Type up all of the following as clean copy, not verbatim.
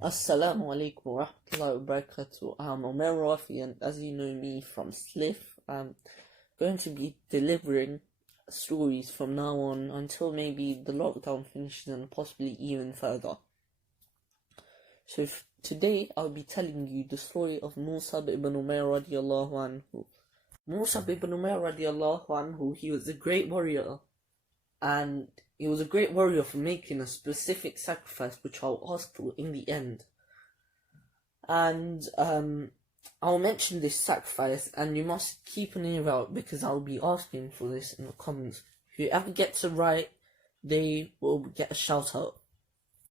Assalamu Alaikkum All. I'm Umair Raffi, and as you know me from Sliff, I'm going to be delivering stories from now on until maybe the lockdown finishes and possibly even further. So today I'll be telling you the story of Musab ibn Umair radiallahu anhu. Musab ibn Umair radiallahu anhu, he was a great warrior, and he was a great warrior for making a specific sacrifice, which I'll ask for in the end. And I'll mention this sacrifice, and you must keep an ear out because I'll be asking for this in the comments. Whoever gets it right, they will get a shout out.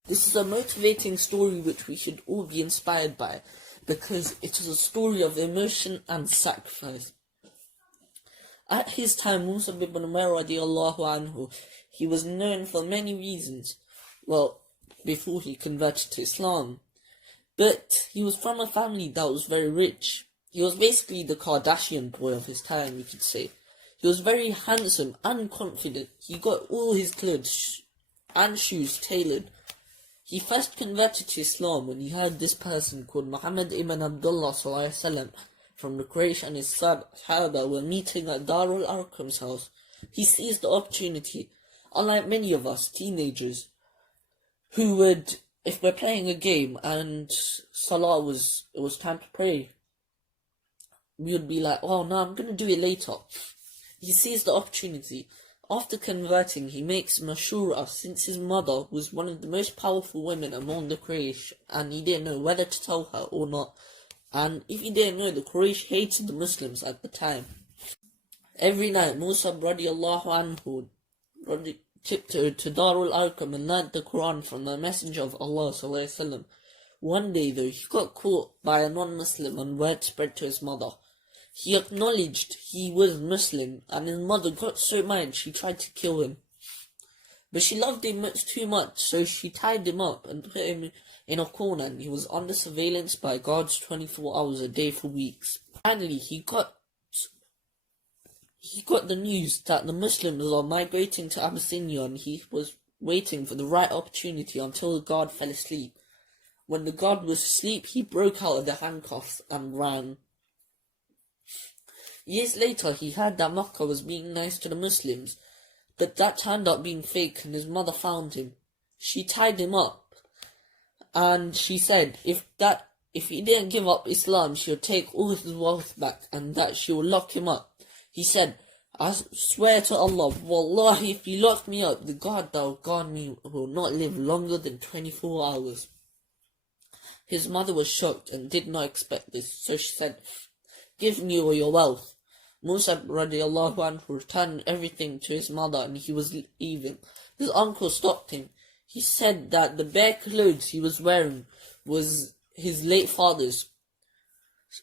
This is a motivating story which we should all be inspired by, because it is a story of emotion and sacrifice. At his time, Musab ibn Umair radiallahu anhu, he was known for many reasons. Well, before he converted to Islam. But he was from a family that was very rich. He was basically the Kardashian boy of his time, you could say. He was very handsome and confident. He got all his clothes and shoes tailored. He first converted to Islam when he heard this person called Muhammad ibn Abdullah sallallahu alaihi wasallam from the Quraysh and his Sahaba were meeting at Darul Arqam's house. He seized the opportunity, unlike many of us teenagers, who would, if we're playing a game and Salah it was time to pray, we would be like, oh no, I'm going to do it later. He seized the opportunity. After converting, he makes mashura, since his mother was one of the most powerful women among the Quraysh, and he didn't know whether to tell her or not. And if you didn't know, the Quraysh hated the Muslims at the time. Every night, Musab radiallahu anhu tiptoed to Darul Arqam and learnt the Quran from the Messenger of Allah sallallahu alaihi wasallam. One day though, he got caught by a non-Muslim and word spread to his mother. He acknowledged he was Muslim, and his mother got so mad she tried to kill him. But she loved him too much, so she tied him up and put him in a corner, and he was under surveillance by guards 24 hours a day for weeks. Finally, he got the news that the Muslims are migrating to Abyssinia, and he was waiting for the right opportunity until the guard fell asleep. When the guard was asleep, he broke out of the handcuffs and ran. Years later, he heard that Makkah was being nice to the Muslims, but that turned out being fake, and his mother found him. She tied him up, and she said if he didn't give up Islam, she would take all his wealth back, and that she would lock him up. He said, I swear to Allah, Wallahi, if you lock me up, the God that will guard me will not live longer than 24 hours. His mother was shocked and did not expect this, so she said, give me all your wealth. Musab radiallahu anhu returned everything to his mother, and he was leaving. His uncle stopped him. He said that the bare clothes he was wearing was his late father's,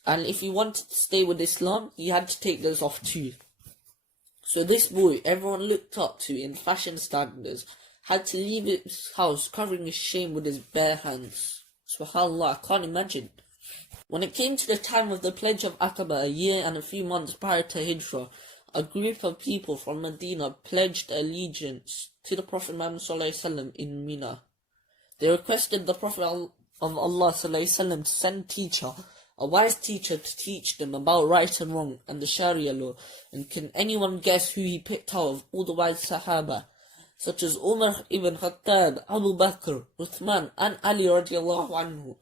and if he wanted to stay with Islam, he had to take those off too. So this boy, everyone looked up to in fashion standards, had to leave his house covering his shame with his bare hands. SubhanAllah, I can't imagine. When it came to the time of the Pledge of Aqaba, a year and a few months prior to Hijrah, a group of people from Medina pledged allegiance to the Prophet Muhammad ﷺ in Mina. They requested the Prophet of Allah ﷺ to send a wise teacher to teach them about right and wrong and the Sharia law. And can anyone guess who he picked out of all the wise Sahaba, such as Umar ibn Khattab, Abu Bakr, Uthman and Ali radiallahu anhu?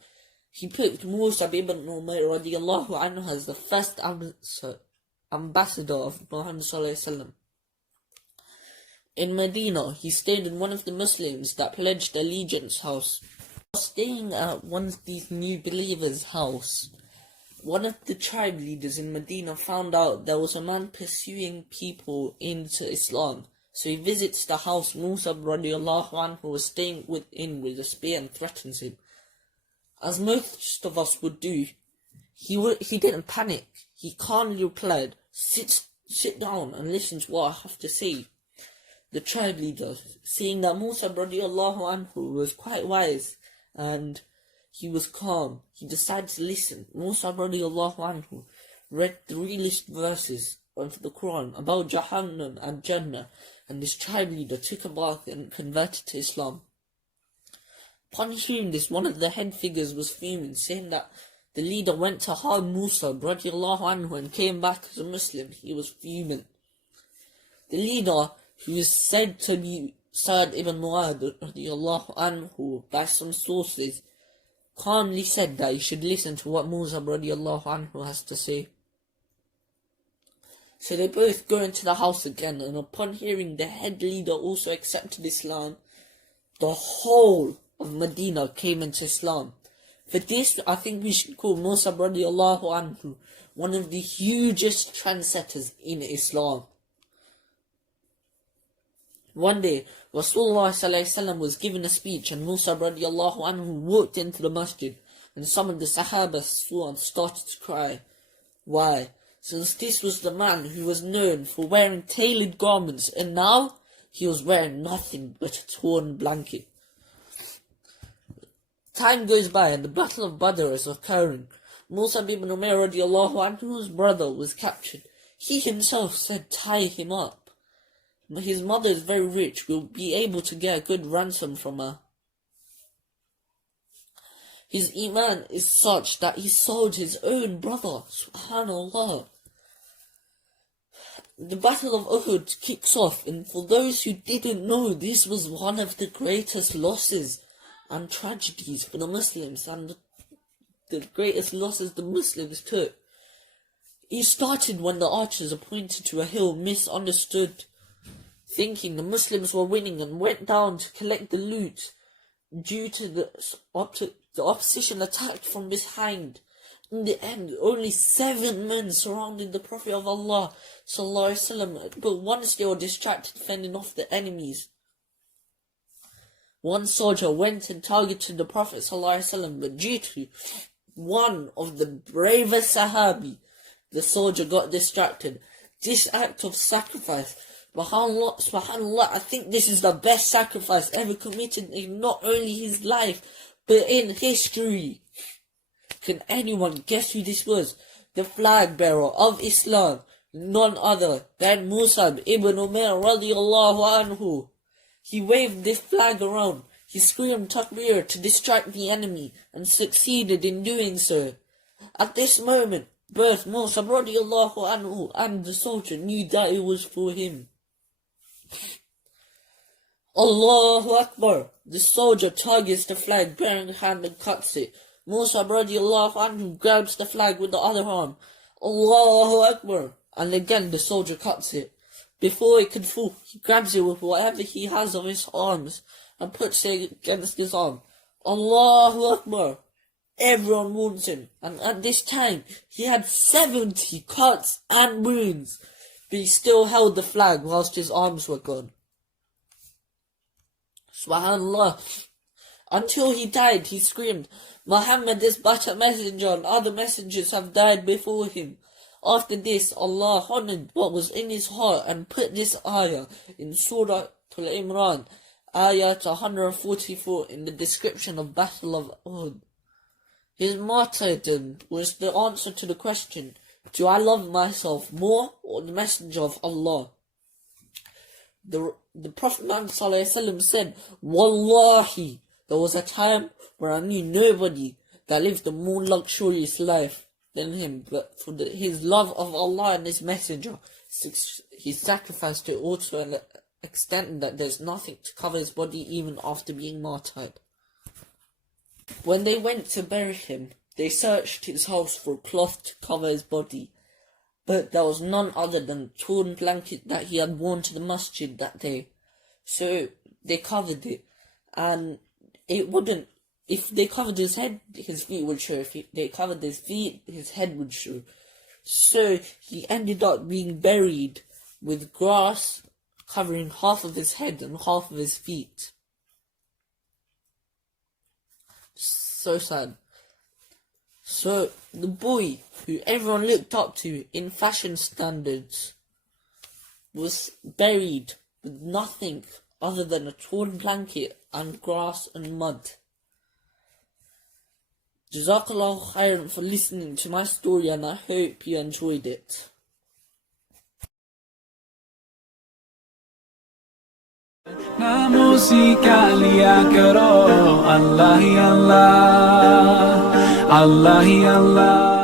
He picked Musab ibn Umair radiallahu anhu as the first ambassador of Muhammad sallallahu alaihi wasallam. In Medina, he stayed in one of the Muslims that pledged allegiance house. While staying at one of these new believers' house, one of the tribe leaders in Medina found out there was a man pursuing people into Islam. So he visits the house Musab radiallahu anhu was staying within with a spear and threatens him. As most of us would do, he didn't panic. He calmly replied, sit down and listen to what I have to say. The tribe leader, seeing that Musab radiallahu anhu was quite wise and he was calm, he decided to listen. Musab radiallahu anhu read 3 list verses of the Quran about Jahannam and Jannah, and this tribe leader took a bath and converted to Islam. Upon hearing this, one of the head figures was fuming, saying that the leader went to harm Musab radiallahu anhu and came back as a Muslim. He was fuming. The leader, who is said to be Sa'd ibn Mu'adh radiallahu anhu by some sources, calmly said that he should listen to what Musab radiallahu anhu has to say. So they both go into the house again, and upon hearing the head leader also accepted Islam, the whole of Medina came into Islam. For this, I think we should call Musab radiallahu anhu one of the hugest trendsetters in Islam. One day, Rasulullah ﷺ was given a speech, and Musab radiallahu anhu walked into the masjid, and some of the Sahaba saw and started to cry. Why? Since this was the man who was known for wearing tailored garments, and now he was wearing nothing but a torn blanket. Time goes by, and the Battle of Badr is occurring. Musab ibn Umair radiallahu anhu's brother was captured. He himself said, tie him up. His mother is very rich, will be able to get a good ransom from her. His iman is such that he sold his own brother. Subhanallah. The Battle of Uhud kicks off, and for those who didn't know, this was one of the greatest losses and tragedies for the Muslims, and the greatest losses the Muslims took. It started when the archers pointed to a hill, misunderstood, thinking the Muslims were winning, and went down to collect the loot. Due to the opposition attacked from behind. In the end, only 7 men surrounded the Prophet of Allah sallallahu alaihi wasallam, but once they were distracted fending off the enemies. One soldier went and targeted the Prophet sallallahu alaihi wasallam, but due to one of the bravest Sahabi, the soldier got distracted. This act of sacrifice, subhanallah, I think this is the best sacrifice ever committed in not only his life, but in history. Can anyone guess who this was? The flag bearer of Islam, none other than Musab ibn Umair radiallahu anhu. He waved this flag around. He screamed takbir to distract the enemy, and succeeded in doing so. At this moment, both Musab radiallahu anhu and the soldier knew that it was for him. Allahu Akbar. The soldier targets the flag bearing hand and cuts it. Musab radiallahu anhu grabs the flag with the other arm. Allahu Akbar. And again the soldier cuts it. Before it can fall, he grabs it with whatever he has of his arms and puts it against his arm. Allahu Akbar. Everyone warns him, and at this time he had 70 cuts and wounds, but he still held the flag whilst his arms were gone. Subhanallah. Until he died, he screamed, Muhammad is but a messenger, and other messengers have died before him. After this, Allah honored what was in his heart and put this ayah in Surah Al-Imran, ayah 144, in the description of Battle of Uhud. His martyrdom was the answer to the question, do I love myself more or the messenger of Allah? The Prophet Muhammad ﷺ said, Wallahi, there was a time where I knew nobody that lived a more luxurious life than him, but for his love of Allah and his messenger, he sacrificed it all to an extent that there's nothing to cover his body even after being martyred. When they went to bury him, they searched his house for cloth to cover his body, but there was none other than a torn blanket that he had worn to the masjid that day. So they covered it, and it wouldn't, if they covered his head, his feet would show. If they covered his feet, his head would show. So he ended up being buried with grass covering half of his head and half of his feet. So sad. So the boy who everyone looked up to in fashion standards was buried with nothing other than a torn blanket and grass and mud. Jazakallahu khairan for listening to my story, and I hope you enjoyed it. ना मूसीका लिया करो अल्लाह ही अल्लाह अल्लाह ही अल्लाह